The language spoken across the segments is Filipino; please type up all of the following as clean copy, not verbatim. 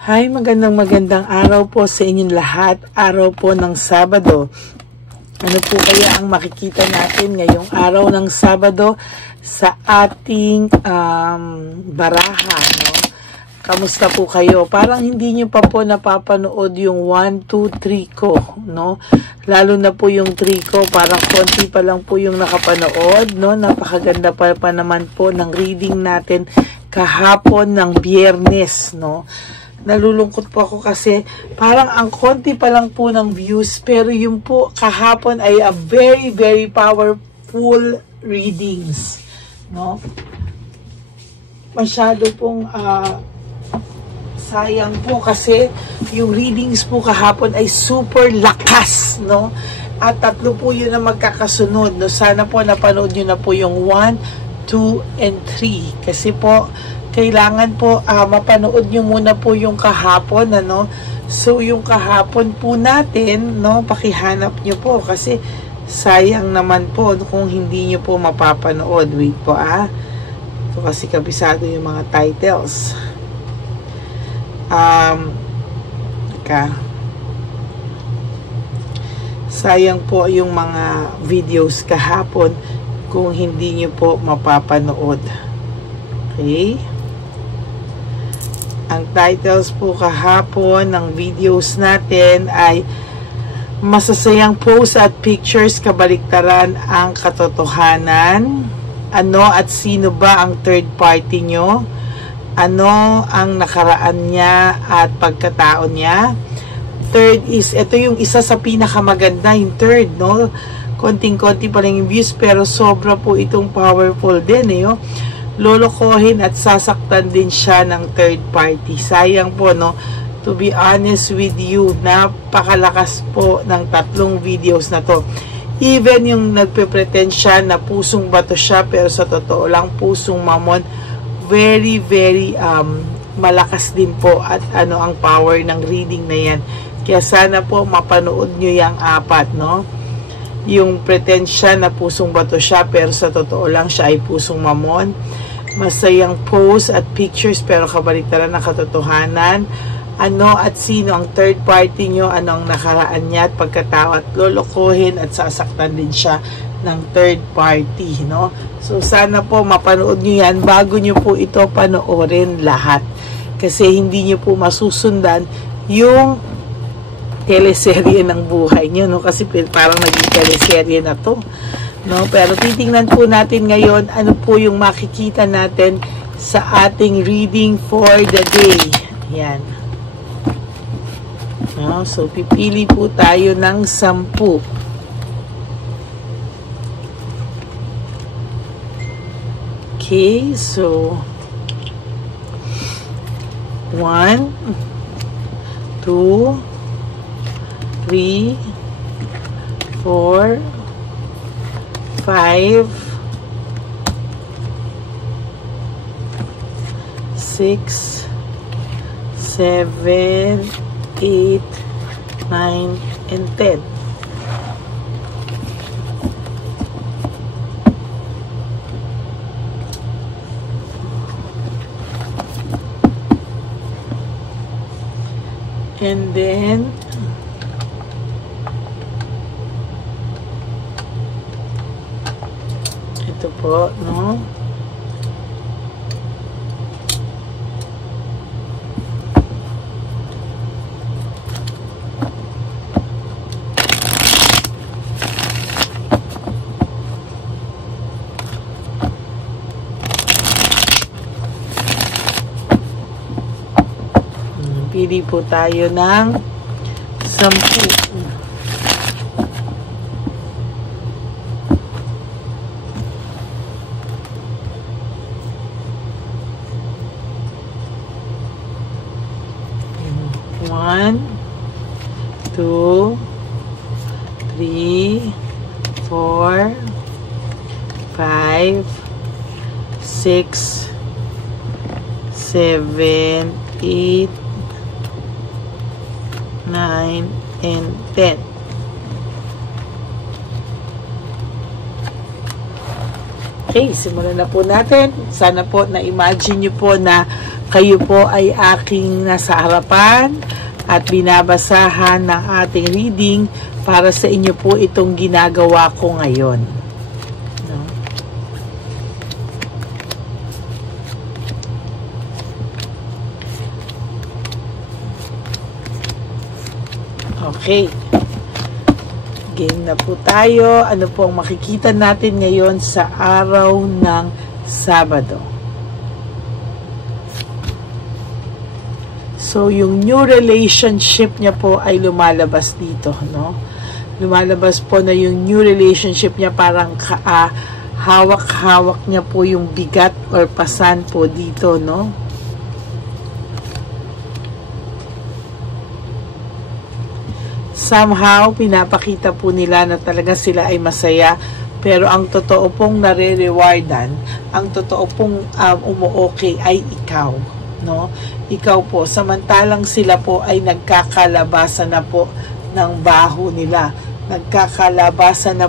Hi, magandang araw po sa inyong lahat. Araw po ng Sabado. Ano po kaya ang makikita natin ngayong araw ng Sabado sa ating baraha, no? Kamusta po kayo? Parang hindi nyo pa po napapanood yung 1, 2, 3 ko, no? Lalo na po yung 3 ko, parang konti pa lang po yung nakapanood, no? Napakaganda pa naman po ng reading natin kahapon ng Biyernes, no? Nalulungkot po ako kasi parang ang konti pa lang po ng views, pero yung po kahapon ay a very powerful readings, no? Masyado pong sayang po kasi yung readings po kahapon ay super lakas, no? At tatlo po yun na magkakasunod, no? Sana po napanood nyo na po yung 1, 2, and 3 kasi po kailangan po mapanood nyo muna po yung kahapon, ano? So yung kahapon po natin, no, pakihanap nyo po kasi sayang naman po kung hindi nyo po mapapanood. Wait po ito kasi kabisado yung mga titles. Sayang po yung mga videos kahapon kung hindi nyo po mapapanood. Okay? Ang titles po kahapon ng videos natin ay masasayang posts at pictures, kabaliktaran ang katotohanan. Ano at sino ba ang third party nyo? Ano ang nakaraan niya at pagkatao niya? Third is, ito yung isa sa pinakamaganda, yung third, no? Konting-konti pa lang yung views, pero sobra po itong powerful din, oh. Lolokohin at sasaktan din siya ng third party. Sayang po, no? To be honest with you, napakalakas po ng tatlong videos na to. Even yung nagpe-pretend siya na pusong bato siya, pero sa totoo lang pusong mamon, very malakas din po at ano ang power ng reading na yan. Kaya sana po mapanood nyo yung apat, no? Yung pretend siya na pusong bato siya, pero sa totoo lang siya ay pusong mamon. Masayang posts at pictures, pero kabaliktaran ng katotohanan. Ano at sino ang third party nyo? Ano ang nakaraan niya at pagkatao, at lolokohin at sasaktan din siya ng third party, no? So sana po mapanood nyo yan bago nyo po ito panoorin lahat, kasi hindi nyo po masusundan yung teleserye ng buhay nyo, no? Kasi parang naging teleserye na to, no? Pero titingnan po natin ngayon ano po yung makikita natin sa ating reading for the day. Yan, no? So pipili po tayo ng 10. Okay, so 1, 2, 3, 4, 5, 6, 7, 8, 9, and 10. And then ito po, no? Pili po tayo ng 10. One, 2, 3, 4, 5, 6, 7, 8, 9, and 10. Okay, simulan na po natin. Sana po na-imagine nyo po na kayo po ay aking nasa harapan at binabasahan ng ating reading para sa inyo po itong ginagawa ko ngayon. No? Okay. Game na po tayo. Ano po ang makikita natin ngayon sa araw ng Sabado? So, yung new relationship niya po ay lumalabas dito, no? Lumalabas po na yung new relationship niya parang hawak-hawak niya po yung bigat or pasan po dito, no? Somehow, pinapakita po nila na talaga sila ay masaya. Pero ang totoo pong nare-rewardan, ang totoo pong umu-okay ay ikaw. No? Ikaw po, samantalang sila po ay nagkakalabasan na po ng baho nila. Nagkakalabasan na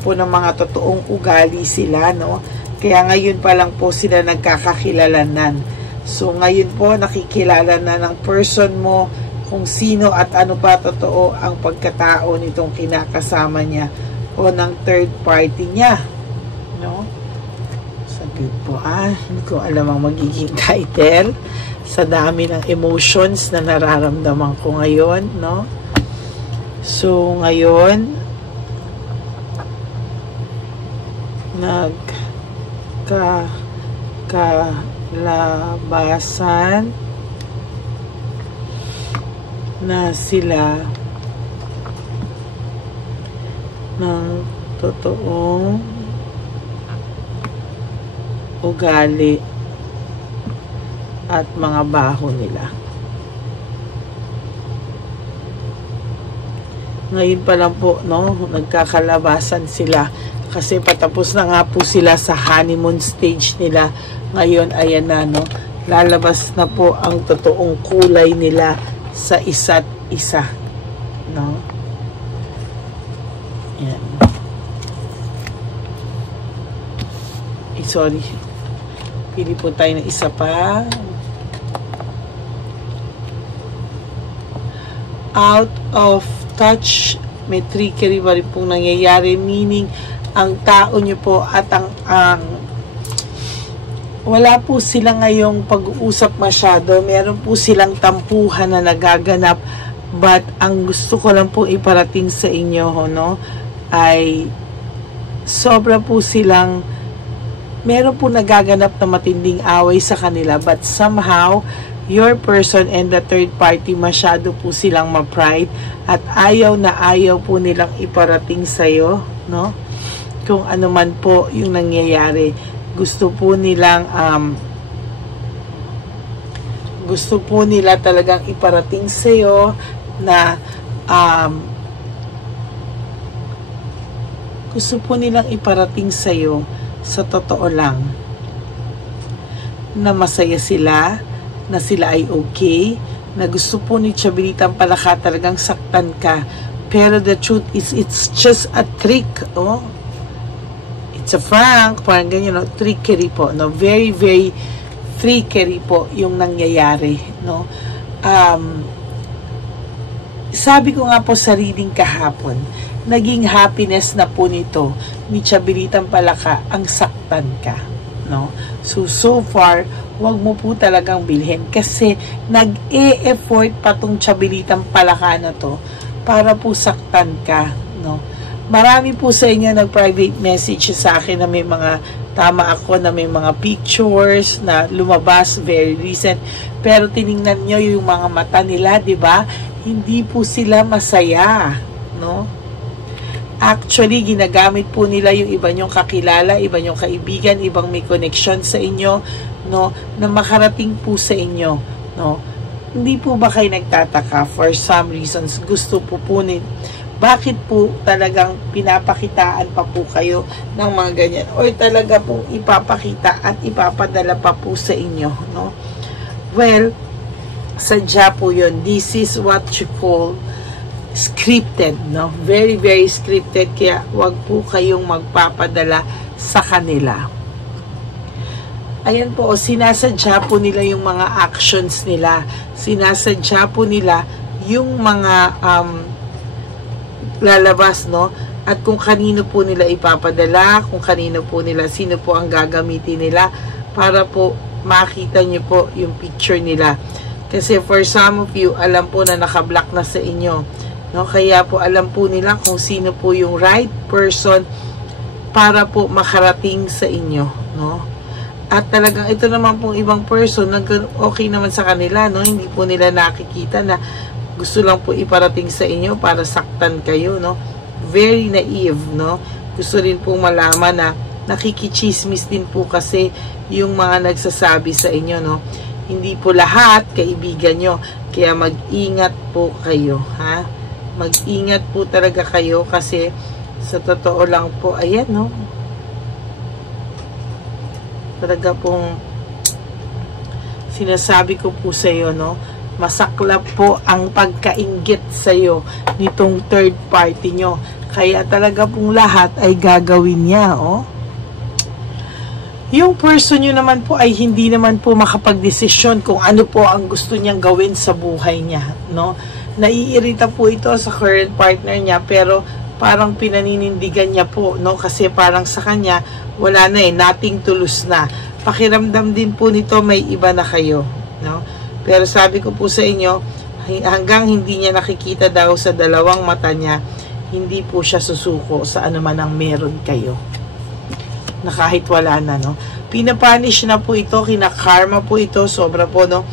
po ng mga totoong ugali sila. No? Kaya ngayon pa lang po sila nagkakakilalanan. So, ngayon po, nakikilala na ng person mo kung sino at ano pa totoo ang pagkatao nitong kinakasama niya o ng third party niya. No? Saglit po, hindi ko alam ang magiging title sa dami ng emotions na nararamdaman ko ngayon, no? So, ngayon, labasan na sila ng totoong ugali at mga baho nila. Ngayon pa lang po, no, nagkakalabasan sila kasi patapos na nga po sila sa honeymoon stage nila. Ngayon, ayan na, no? Lalabas na po ang totoong kulay nila sa isa't isa. No? Ayan. Sorry. Pili po tayo ng isa pa. Out of touch. May trickery ba rin pong nangyayari. Meaning, ang tao nyo po at ang wala po sila ngayong pag-uusap masyado. Meron po silang tampuhan na nagaganap. But ang gusto ko lang po iparating sa inyo, no, ay sobra po silang meron po nagaganap na matinding away sa kanila. But somehow, your person and the third party masyado po silang ma-pride at ayaw na ayaw po nilang iparating sa'yo, no? Kung ano man po yung nangyayari. Gusto po nila talagang iparating sa iyo na gusto po nilang iparating sa iyo sa totoo lang na masaya sila, na sila ay okay, na gusto po ni Chabelitang Palaka talagang saktan ka, pero the truth is it's just a trick, oh. It's a prank, parang ganyan, no? Trickery po, no? Very, very trickery po yung nangyayari, no? Sabi ko nga po sa reading kahapon, naging happiness na po nito ni Chabelitang Palaka ang saktan ka, no? So far, wag mo po talagang bilhin kasi nag-e-effort pa tong Chabelitang Palaka na to para po saktan ka, no? Marami po sa inyo nag-private message sa akin na may mga tama ako na may mga pictures na lumabas very recent, pero tiningnan nyo yung mga mata nila, di ba? Hindi po sila masaya, no? Actually, ginagamit po nila yung iba nyong kakilala, iba nyong kaibigan, ibang may connection sa inyo, no, na makarating po sa inyo, no? Hindi po ba kayo nagtataka for some reasons gusto po bakit po talagang pinapakitaan pa po kayo ng mga ganyan o talaga pong ipapakita at ipapadala pa po sa inyo, no? Well, sadya po yun. This is what you call scripted, no? Very, very scripted, kaya wag po kayong magpapadala sa kanila. Ayan po, sinasadya po nila yung mga actions nila. Sinasadya po nila yung mga lalabas, no? At kung kanino po nila ipapadala, kung kanino po nila, sino po ang gagamitin nila para po makita nyo po yung picture nila. Kasi for some of you, alam po na nakablock na sa inyo, no? Kaya po alam po nila kung sino po yung right person para po makarating sa inyo, no? At talagang ito naman pong ibang person, okay naman sa kanila, no? Hindi po nila nakikita na gusto lang po iparating sa inyo para saktan kayo, no? Very naive, no? Gusto rin pong malaman na nakikichismis din po kasi yung mga nagsasabi sa inyo, no? Hindi po lahat kaibigan nyo, kaya mag-ingat po kayo, ha? Mag-ingat po talaga kayo kasi sa totoo lang po, ayan, no? Talaga pong sinasabi ko po sa iyo, no? Masaklap po ang pagkainggit sa iyo nitong third party nyo. Kaya talaga pong lahat ay gagawin niya, oh. Yung person nyo naman po ay hindi naman po makapagdesisyon kung ano po ang gusto niyang gawin sa buhay niya, no? Naiirita po ito sa current partner niya, pero parang pinaninindigan niya po, no? Kasi parang sa kanya, wala na nothing to lose na. Pakiramdam din po nito may iba na kayo, no? Pero sabi ko po sa inyo, hanggang hindi niya nakikita daw sa dalawang mata niya, hindi po siya susuko sa anuman ang meron kayo. Na kahit wala na, no? Pinapanish na po ito, kinakarma po ito, sobra po, no?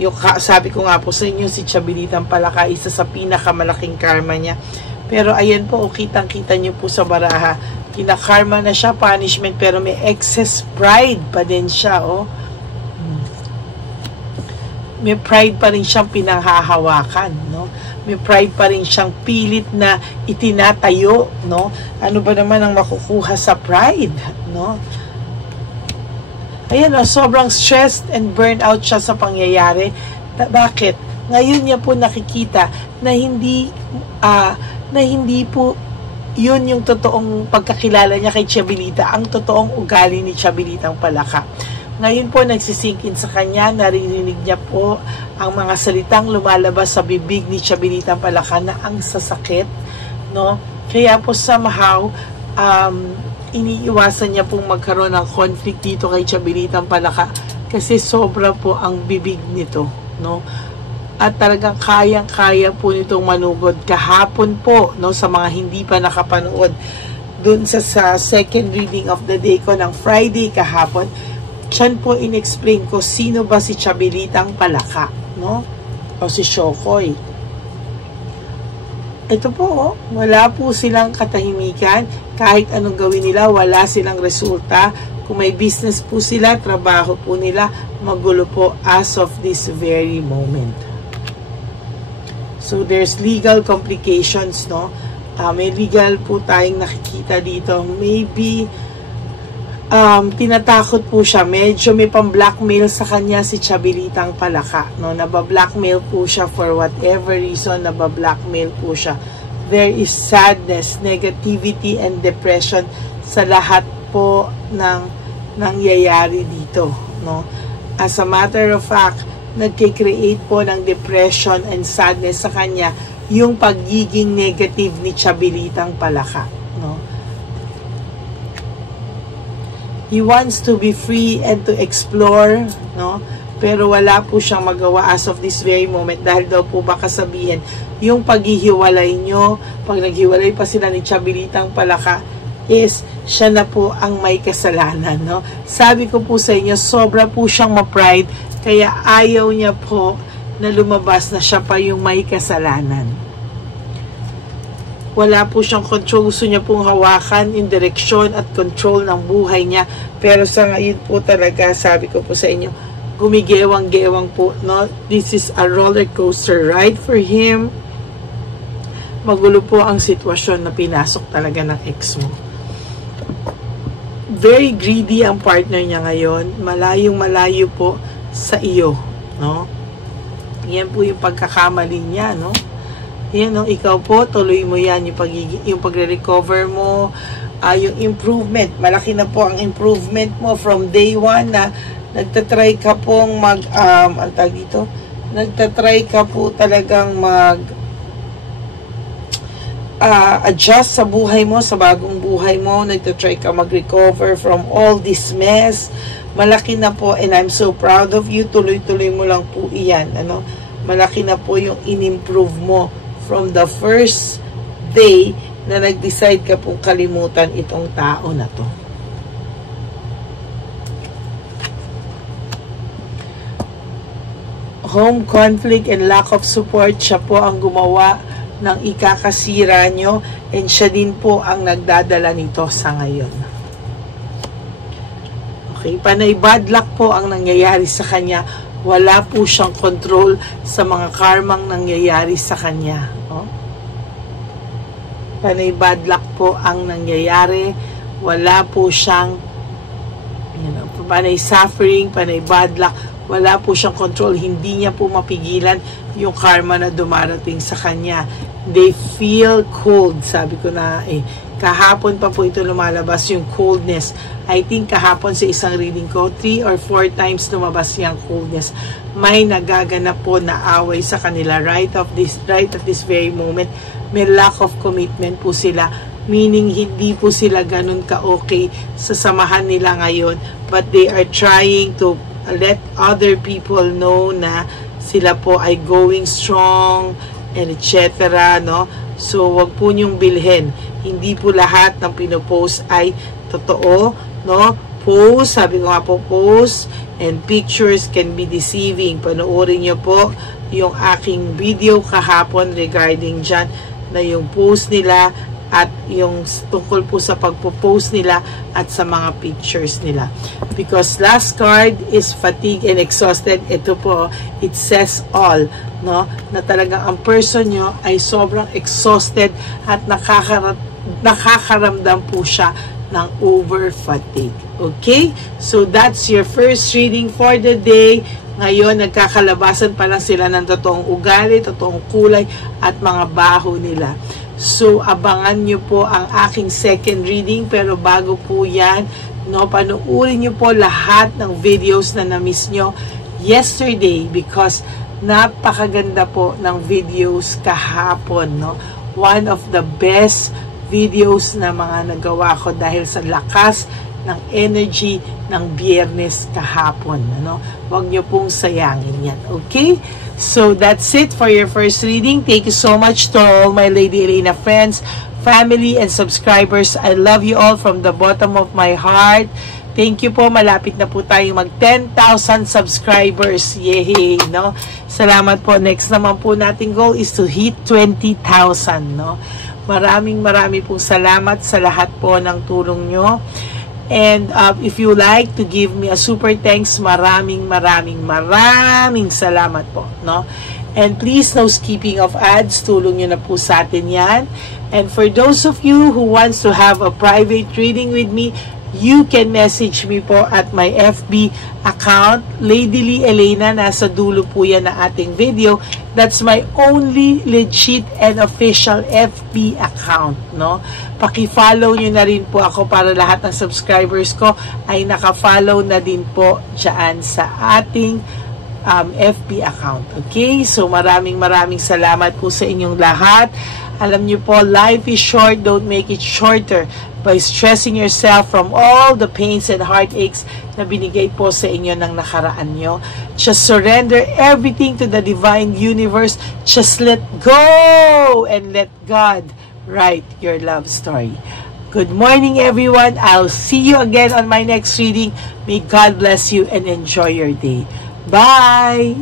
Yung sabi ko nga po sa inyo, si Chabilitang Palaka, isa sa pinakamalaking karma niya. Pero ayan po, kitang-kita niyo po sa baraha, kinakarma na siya, punishment, pero may excess pride pa din siya, oh. May pride pa rin siyang pinanghahawakan, no? May pride pa rin siyang pilit na itinatayo, no? Ano ba naman ang makukuha sa pride, no? Ayan, oh, sobrang stressed and burnt out siya sa pangyayari. Bakit? Ngayon niya po nakikita na hindi po yun yung totoong pagkakilala niya kay Chabilita, ang totoong ugali ni Chabilitang Palaka. Ngayon po nagsisingkin sa kanya, naririnig niya po ang mga salitang lumalabas sa bibig ni Chabilitang Palaka na ang sasakit, no? Kaya po somehow iniiwasan niya pong magkaroon ng conflict dito kay Chabilitang Palaka kasi sobra po ang bibig nito, no? At talagang kayang-kaya po nitong manugod. Kahapon po, no, sa mga hindi pa nakapanood dun sa second reading of the day ko ng Friday kahapon, siyan po in-explain ko sino ba si Chabilitang Palaka, no? O si Shokoy. Ito po, oh, wala po silang katahimikan. Kahit anong gawin nila, wala silang resulta. Kung may business po sila, trabaho po nila, magulo po as of this very moment. So, there's legal complications, no? May legal po tayong nakikita dito. Maybe, tinatakot po siya. Medyo may pang-blackmail sa kanya si Chabilitang Palaka, no? Naba-blackmail po siya for whatever reason, naba-blackmail po siya. There is sadness, negativity, and depression sa lahat po ng nangyayari dito, no? As a matter of fact, nagkikreate po ng depression and sadness sa kanya yung pagiging negative ni Chabilitang Palaka, no? He wants to be free and to explore, no? Pero wala po siyang magawa as of this very moment dahil daw po baka sabihin yung paghihiwalay nyo, pag naghiwalay pa sila ni Chabilitang Palaka, is siya na po ang may kasalanan, no? Sabi ko po sa inyo, sobra po siyang ma-pride, kaya ayaw niya po na lumabas na siya pa yung may kasalanan. Wala po siyang control. Gusto niya pong hawakan in direksyon at control ng buhay niya. Pero sa ngayon po talaga, sabi ko po sa inyo, gumigewang-gewang po, no? This is a roller coaster ride for him. Magulo po ang sitwasyon na pinasok talaga ng ex mo. Very greedy ang partner niya ngayon. Malayong-malayo po sa iyo, no? Yan po yung pagkakamali niya, no? Yan, no? Ikaw po, tuloy mo yan, yung pagre-recover mo, yung improvement. Malaki na po ang improvement mo from day 1 na nagtatry ka pong nagtatry ka po talagang adjust sa buhay mo, sa bagong buhay mo, nagtatry ka mag-recover from all this mess. Malaki na po, and I'm so proud of you. Tuloy-tuloy mo lang po iyan. Malaki na po yung in-improve mo from the first day na nag-decide ka pong kalimutan itong tao na to. Home conflict and lack of support, siya po ang gumawa ng ikakasira nyo, and siya din po ang nagdadala nito sa ngayon. Okay, panay bad luck po ang nangyayari sa kanya. Wala po siyang control sa mga karmang nangyayari sa kanya. Panay bad luck po ang nangyayari. Wala po siyang panay suffering, panay bad luck. Wala po siyang control. Hindi niya po mapigilan yung karma na dumarating sa kanya. They feel cold. Sabi ko na kahapon pa po ito lumalabas yung coldness. I think kahapon sa isang reading ko, 3 or 4 times lumabas yung coldness. May nagaganap po na away sa kanila right at this very moment. May lack of commitment po sila. Meaning, hindi po sila ganun ka-okay sa samahan nila ngayon. But they are trying to let other people know na sila po ay going strong and etc. No? So, wag po niyong bilhin. Hindi po lahat ng pinopost ay totoo. No? Post, sabi ko nga po, post and pictures can be deceiving. Panoorin niyo po yung aking video kahapon regarding dyan na yung post nila at yung tungkol po sa pagpo-post nila at sa mga pictures nila. Because last card is fatigue and exhausted. Ito po, it says all, no? Na talagang ang person nyo ay sobrang exhausted at nakakaramdam po siya ng over fatigue. Okay? So that's your first reading for the day. Ngayon, nagkakalabasan pa lang sila ng totoong ugali, totoong kulay at mga baho nila. So, abangan nyo po ang aking second reading. Pero bago po yan, no, panuorin nyo po lahat ng videos na na-miss nyo yesterday because napakaganda po ng videos kahapon. No? One of the best videos na mga nagawa ko dahil sa lakas ng energy ng Biyernes kahapon. Ano? Huwag nyo pong sayangin yan. Okay? So, that's it for your first reading. Thank you so much to all my Lady Elena friends, family, and subscribers. I love you all from the bottom of my heart. Thank you po. Malapit na po tayo mag 10,000 subscribers. Yay! No? Salamat po. Next naman po nating goal is to hit 20,000. No? Maraming pong salamat sa lahat po ng tulong nyo. And if you like to give me a super thanks, maraming salamat po, no? And please, no skipping of ads, tulong nyo na po sa atin yan. And for those of you who wants to have a private reading with me, you can message me po at my FB account, Lady Lee Elena. Nasa dulo po yan na ating video. That's my only legit and official FB account, no? Paki-follow nyo na rin po ako para lahat ng subscribers ko ay naka-follow na din po dyan sa ating FB account. Okay? So, maraming salamat po sa inyong lahat. Alam nyo po, life is short. Don't make it shorter by stressing yourself from all the pains and heartaches na binigay po sa inyo ng nakaraan nyo. Just surrender everything to the divine universe. Just let go and let God write your love story. Good morning, everyone. I'll see you again on my next reading. May God bless you and enjoy your day. Bye!